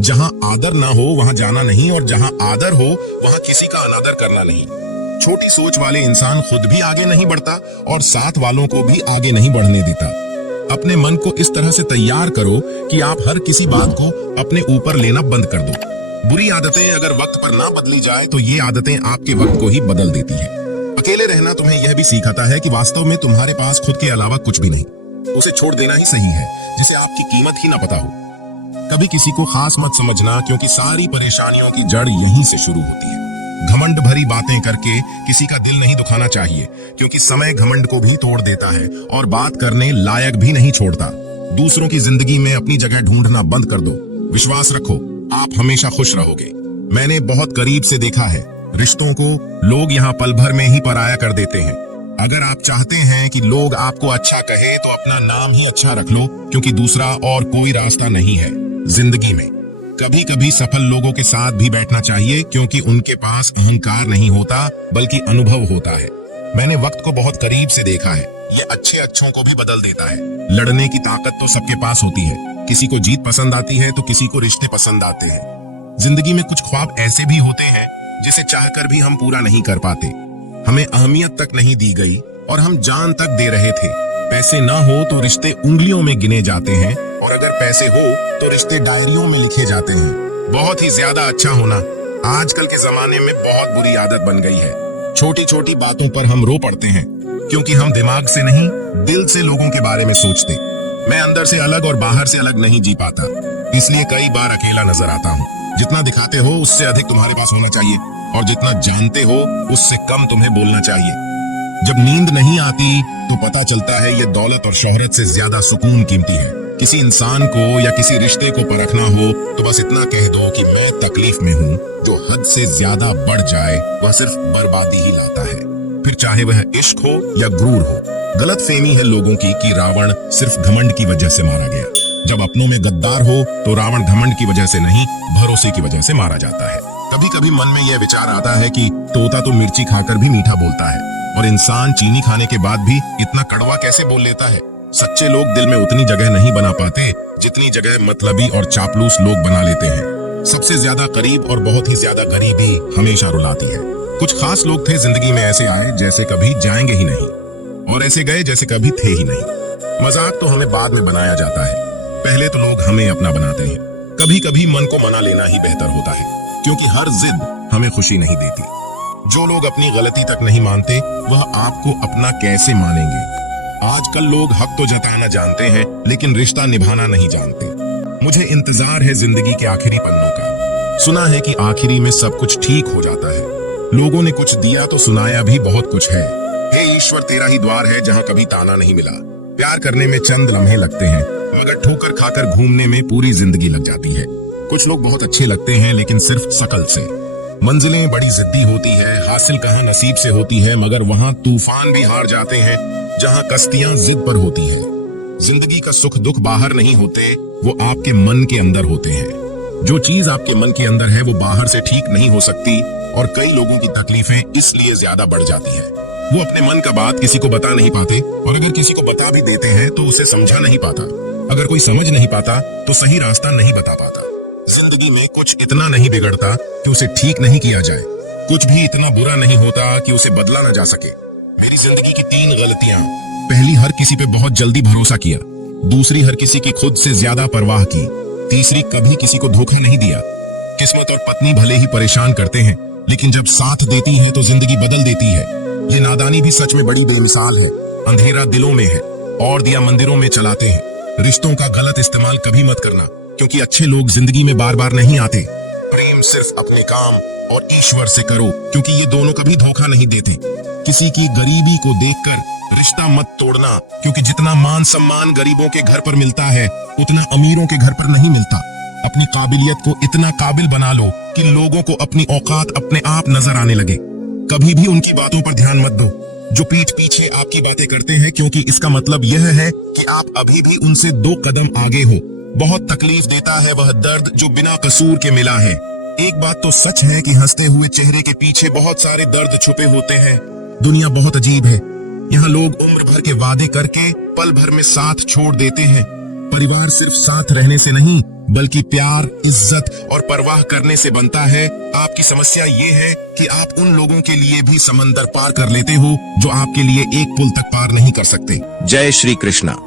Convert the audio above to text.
जहाँ आदर ना हो वहाँ जाना नहीं, और जहाँ आदर हो वहाँ किसी का अनादर करना नहीं। छोटी सोच वाले इंसान खुद भी आगे नहीं बढ़ता और साथ वालों को भी आगे नहीं बढ़ने देता। अपने मन को इस तरह से तैयार करो कि आप हर किसी बात को अपने ऊपर लेना बंद कर दो। बुरी आदतें अगर वक्त पर ना बदली जाए तो ये आदतें आपके वक्त को ही बदल देती है। अकेले रहना तुम्हें यह भी सिखाता है कि वास्तव में तुम्हारे पास खुद के अलावा कुछ भी नहीं। उसे छोड़ देना ही सही है जिसे आपकी कीमत ही ना पता हो। कभी किसी को खास मत समझना, क्योंकि सारी परेशानियों की जड़ यहीं से शुरू होती है। घमंड भरी बातें करके किसी का दिल नहीं दुखाना चाहिए, क्योंकि समय घमंड को भी तोड़ देता है और बात करने लायक भी नहीं छोड़ता। दूसरों की जिंदगी में अपनी जगह ढूंढना बंद कर दो। विश्वास रखो, आप हमेशा खुश रहोगे। मैंने बहुत करीब से देखा है, रिश्तों को लोग यहाँ पल भर में ही पराया कर देते हैं। अगर आप चाहते हैं कि लोग आपको अच्छा कहे तो अपना नाम ही अच्छा रख लो, क्योंकि दूसरा और कोई रास्ता नहीं है जिंदगी में। कभी कभी सफल लोगों के साथ भी बैठना चाहिए, क्योंकि उनके पास अहंकार नहीं होता बल्कि अनुभव होता है। मैंने वक्त को बहुत करीब से देखा है, ये अच्छों को भी बदल देता है। लड़ने की ताकत तो सबके पास होती है, किसी को जीत पसंद आती है तो किसी को रिश्ते पसंद आते हैं। जिंदगी में कुछ ख्वाब ऐसे भी होते हैं जिसे चाहकर भी हम पूरा नहीं कर पाते। हमें अहमियत तक नहीं दी गई और हम जान तक दे रहे थे। पैसे ना हो तो रिश्ते उंगलियों में गिने जाते हैं, और अगर पैसे हो तो रिश्ते डायरियों में लिखे जाते हैं। बहुत ही ज्यादा अच्छा होना आजकल के जमाने में बहुत बुरी आदत बन गई है। छोटी छोटी बातों पर हम रो पड़ते हैं, क्योंकि हम दिमाग से नहीं दिल से लोगों के बारे में सोचते। मैं अंदर से अलग और बाहर से अलग नहीं जी पाता, इसलिए कई बार अकेला नजर आता हूँ। जितना दिखाते हो उससे अधिक तुम्हारे पास होना चाहिए, और जितना जानते हो उससे कम तुम्हें बोलना चाहिए। जब नींद नहीं आती तो पता चलता है ये दौलत और शोहरत से ज्यादा सुकून कीमती है। किसी इंसान को या किसी रिश्ते को परखना हो तो बस इतना कह दो कि मैं तकलीफ में हूँ। जो हद से ज्यादा बढ़ जाए वह सिर्फ बर्बादी ही लाता है, फिर चाहे वह इश्क हो या गुरूर हो। गलतफहमी है लोगों की कि रावण सिर्फ घमंड की वजह से मारा गया। जब अपनों में गद्दार हो तो रावण घमंड की वजह से नहीं, भरोसे की वजह से मारा जाता है। कभी कभी मन में यह विचार आता है कि तोता तो मिर्ची खाकर भी मीठा बोलता है, और इंसान चीनी खाने के बाद भी इतना कड़वा कैसे बोल लेता है। सच्चे लोग दिल में उतनी जगह नहीं बना पाते जितनी जगह मतलबी और चापलूस लोग बना लेते हैं। सबसे ज्यादा करीब और बहुत ही ज्यादा गरीबी हमेशा रुलाती है। कुछ खास लोग थे जिंदगी में, ऐसे आए जैसे कभी जाएंगे ही नहीं, और ऐसे गए जैसे कभी थे ही नहीं। मजाक तो हमें बाद में बनाया जाता है, पहले तो लोग हमें अपना बनाते हैं। कभी कभी मन को मना लेना ही बेहतर होता है, क्योंकि हर जिद हमें खुशी नहीं देती। जो लोग अपनी गलती तक नहीं मानते वह आपको अपना कैसे मानेंगे। आजकल लोग हक तो जताना जानते हैं लेकिन रिश्ता निभाना नहीं जानते। मुझे इंतजार है जिंदगी के आखिरी पन्नों का। सुना है कि आखिरी में सब कुछ ठीक हो जाता है। लोगों ने कुछ दिया तो सुनाया भी बहुत कुछ है। हे ईश्वर, तेरा ही द्वार है जहाँ कभी ताना नहीं मिला। प्यार करने में चंद लम्हे लगते हैं, मगर ठोकर खाकर घूमने में पूरी जिंदगी लग जाती है। कुछ लोग बहुत अच्छे लगते हैं लेकिन सिर्फ शकल से। मंजिलें बड़ी जिद्दी होती है, हासिल कहाँ नसीब से होती है, मगर वहाँ तूफान भी हार जाते हैं जहाँ कश्तियां जिद पर होती है। जिंदगी का सुख दुख बाहर नहीं होते, वो आपके मन के अंदर होते हैं। जो चीज आपके मन के अंदर है वो बाहर से ठीक नहीं हो सकती, और कई लोगों की तकलीफें इसलिए ज्यादा बढ़ जाती है। वो अपने मन का बात किसी को बता नहीं पाते, और अगर किसी को बता भी देते हैं तो उसे समझा नहीं पाता। अगर कोई समझ नहीं पाता तो सही रास्ता नहीं बता पाता। जिंदगी में कुछ इतना नहीं बिगड़ता कि उसे ठीक नहीं किया जाए, कुछ भी इतना बुरा नहीं होता कि उसे बदला न जा सके। मेरी जिंदगी की 3 गलतियां। पहली, हर किसी पे बहुत जल्दी भरोसा किया। दूसरी, हर किसी की खुद से ज्यादा परवाह की। तीसरी, कभी किसी को धोखा नहीं दिया। किस्मत और पत्नी भले ही परेशान करते हैं, लेकिन जब साथ देती है तो जिंदगी बदल देती है। ये नादानी भी सच में बड़ी बेमिसाल है। अंधेरा दिलों में है और दिया मंदिरों में चलाते हैं। रिश्तों का गलत इस्तेमाल कभी मत करना, क्योंकि अच्छे लोग जिंदगी में बार बार नहीं आते। प्रेम सिर्फ अपने काम और ईश्वर से करो, क्योंकि ये दोनों कभी धोखा नहीं देते। किसी की गरीबी को देखकर रिश्ता मत तोड़ना, क्योंकि जितना मान सम्मान गरीबों के घर पर मिलता है उतना अमीरों के घर पर नहीं मिलता। अपनी काबिलियत को इतना काबिल बना लो कि लोगों को अपनी औकात अपने आप नजर आने लगे। कभी भी उनकी बातों पर ध्यान मत दो जो पीठ पीछे आपकी बातें करते हैं, क्योंकि इसका मतलब यह है कि आप अभी भी उनसे 2 कदम आगे हो। बहुत तकलीफ देता है वह दर्द जो बिना कसूर के मिला है। एक बात तो सच है कि हंसते हुए चेहरे के पीछे बहुत सारे दर्द छुपे होते हैं। दुनिया बहुत अजीब है। यहाँ लोग उम्र भर के वादे करके पल भर में साथ छोड़ देते हैं। परिवार सिर्फ साथ रहने से नहीं बल्कि प्यार, इज्जत और परवाह करने से बनता है। आपकी समस्या ये है कि आप उन लोगों के लिए भी समंदर पार कर लेते हो जो आपके लिए एक पुल तक पार नहीं कर सकते। जय श्री कृष्णा।